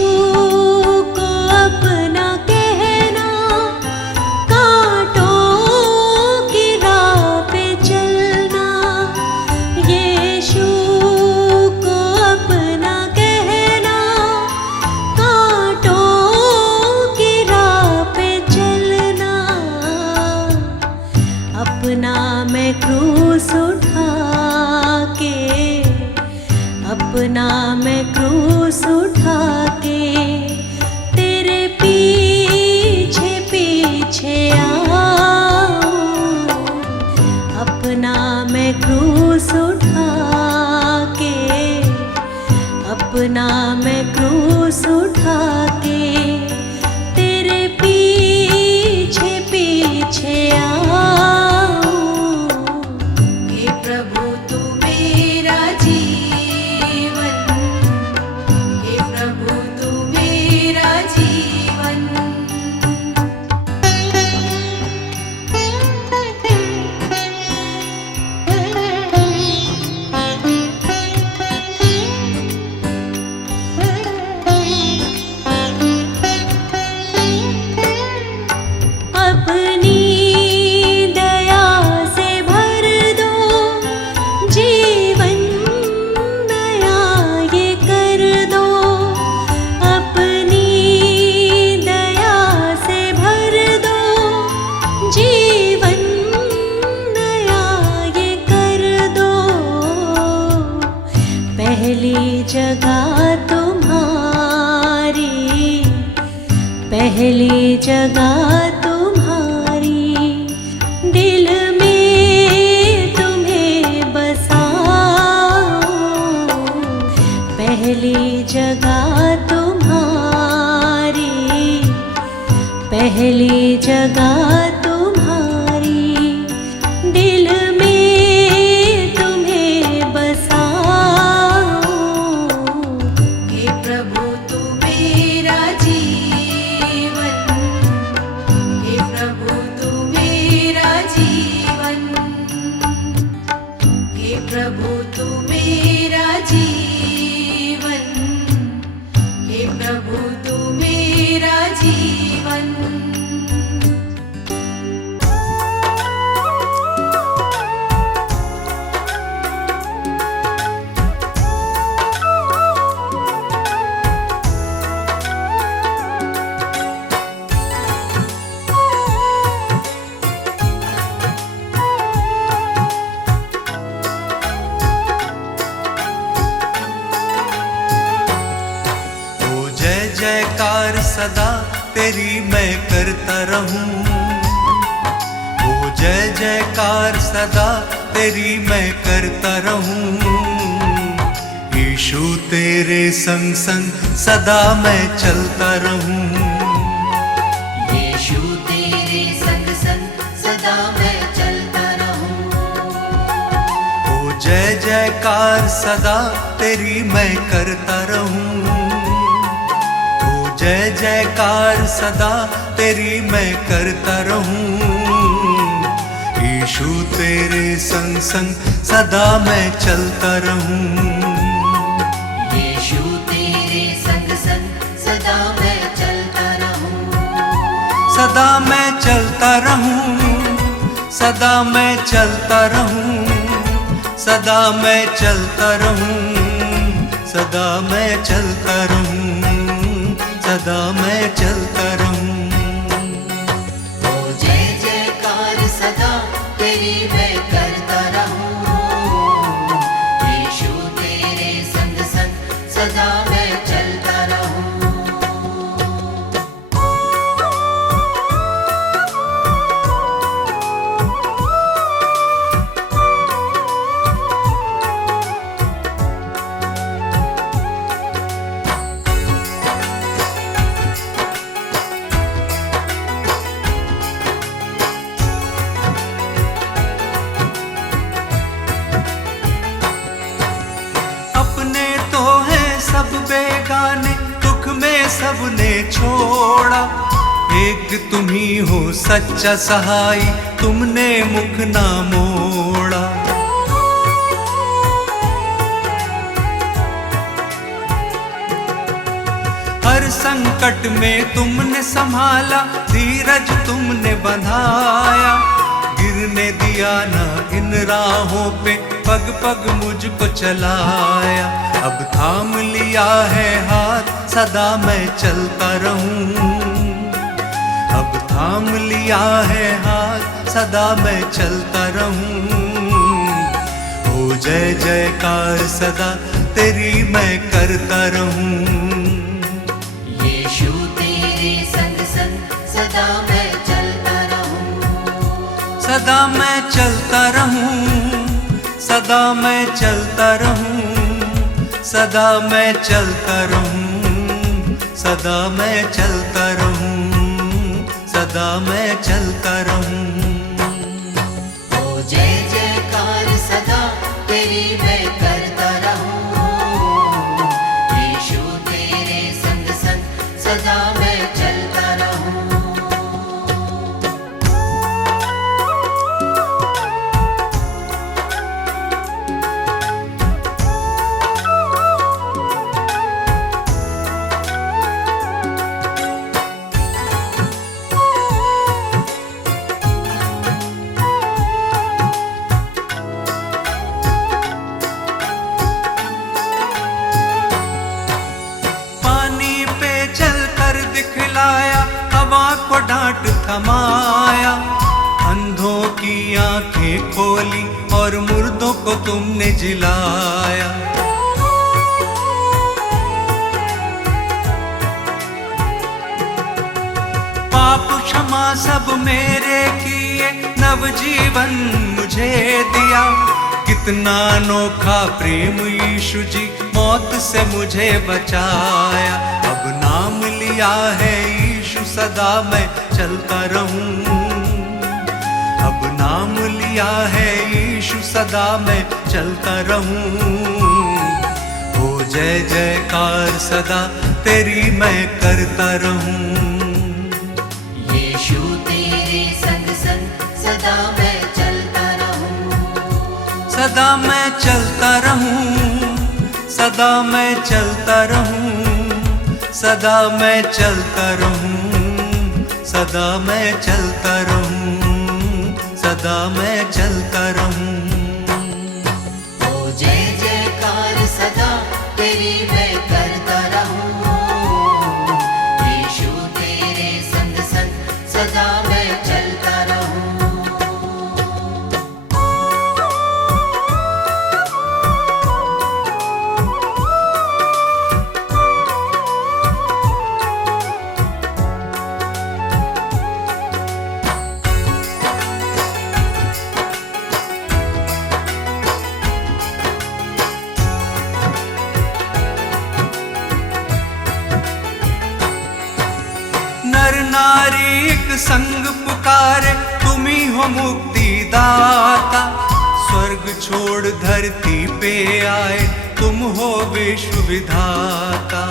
को अपना कहना, कांटों की राह पे चलना। यीशु को अपना कहना, कांटों की राह पे चलना। अपना मैं क्रूस उठा के, अपना मैं क्रूस उठा के तेरे पीछे पीछे आऊं। अपना मैं क्रूस उठा के, अपना मैं क्रूस उठा के तेरे पीछे पीछे आऊं। हे प्रभु तू मेरा जीवन, हे प्रभु तू मेरा जीवन। जगह तुम्हारी, दिल में तुम्हें बसाओ। हे प्रभु तू मेरा जीवन, हे प्रभु तू मेरा जीवन, हे प्रभु तू मेरा जीवन, हे प्रभु तू मेरा जीवन। जयकार सदा तेरी मैं करता रहूं, ओ जय जयकार सदा तेरी मैं करता रहूं। यीशु तेरे संग संग सदा मैं चलता रहूं, यीशु तेरे संग संग सदा मैं चलता रहूं। ओ जय जयकार सदा तेरी मैं करता रहूं, जय जयकार सदा तेरी मैं करता रहूं। यीशु तेरे संग संग सदा मैं चलता रहूं, यीशु तेरे संग संग सदा मैं चलता रहूं। सदा मैं चलता रहूं, सदा मैं चलता रहूं, सदा मैं चलता रहूं, सदा मैं चलता रहूं, सदा मैं चलता रहूं। ओ जय जयकार सदा तेरी मैं करता रहूं, यीशु तेरे संग संग सदा मैं चलता रहूं। सब बेगाने दुख में सबने छोड़ा, एक तुम ही हो सच्चा सहाय, तुमने मुख ना मोड़ा। हर संकट में तुमने संभाला, धीरज तुमने बंधाया, गिरने दिया ना इन राहों पे, पग पग मुझको चलाया। अब थाम लिया है हाथ सदा मैं चलता रहूं, अब थाम लिया है हाथ सदा मैं चलता रहूं। ओ जय जयकार सदा तेरी मैं करता रहूं, यीशु तेरे संग संग सदा मैं चलता रहूं। सदा मैं चलता रहूं, सदा मैं चलता रहूं, सदा मैं चलता रहूं, सदा मैं चलता रहूं, सदा मैं चलता रहूं। ओ जय जयकार सदा तेरी मैं करता रहूं, यीशु तेरे संग संग सदा मैं चलता रहूं। हवा को डांट थमाया, अंधों की आंखें खोली और मुर्दों को तुमने जिलाया। पाप क्षमा सब मेरे किए, नवजीवन मुझे दिया। कितना अनोखा प्रेम यीशु जी, मौत से मुझे बचाया। अब नाम लिया है यीशु सदा मैं चलता रहूं। अब नाम लिया है यीशु सदा मैं चलता रहूं। हो जय जयकार सदा तेरी मैं करता रहूं। यीशु तेरे संग संग सदा मैं चलता रहूं। सदा मैं चलता रहूं, सदा मैं चलता रहूं, सदा मैं चलता रहूं, सदा मैं चलता रहूं, सदा मैं चलता रहूं। ओ जय जयकार सदा तेरी मैं करता रहूं। यीशु तेरे संग संग सदा मैं चलता रहूं। नर नारी एक संग पुकारे, तुम ही हो मुक्ति दाता। स्वर्ग छोड़ धरती पे आए, तुम हो विश्व विधाता।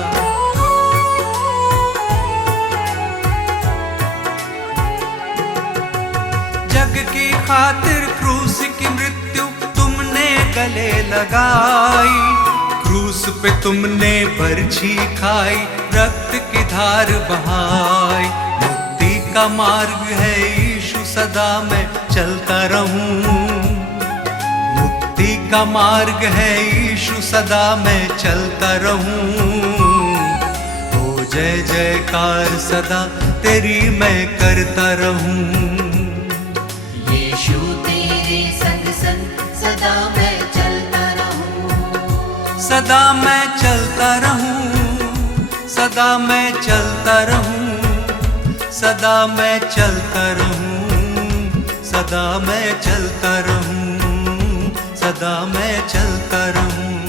जग की खातिर क्रूस की मृत्यु तुमने गले लगाई। क्रूस पे तुमने बरछी खाई, रक्त की धार बहाई। मुक्ति का मार्ग है यीशु सदा मैं चलता रहूं। मुक्ति का मार्ग है यीशु सदा मैं चलता रहूं। हो जय जयकार सदा तेरी मैं करता रहूं। यीशु तेरे संग संग सदा मैं चलता रहूं। सदा मैं चलता रहूं, सदा मैं चलता रहूं, सदा मैं चलता रहूं, सदा मैं चलता रहूं, सदा मैं चलता रहूं।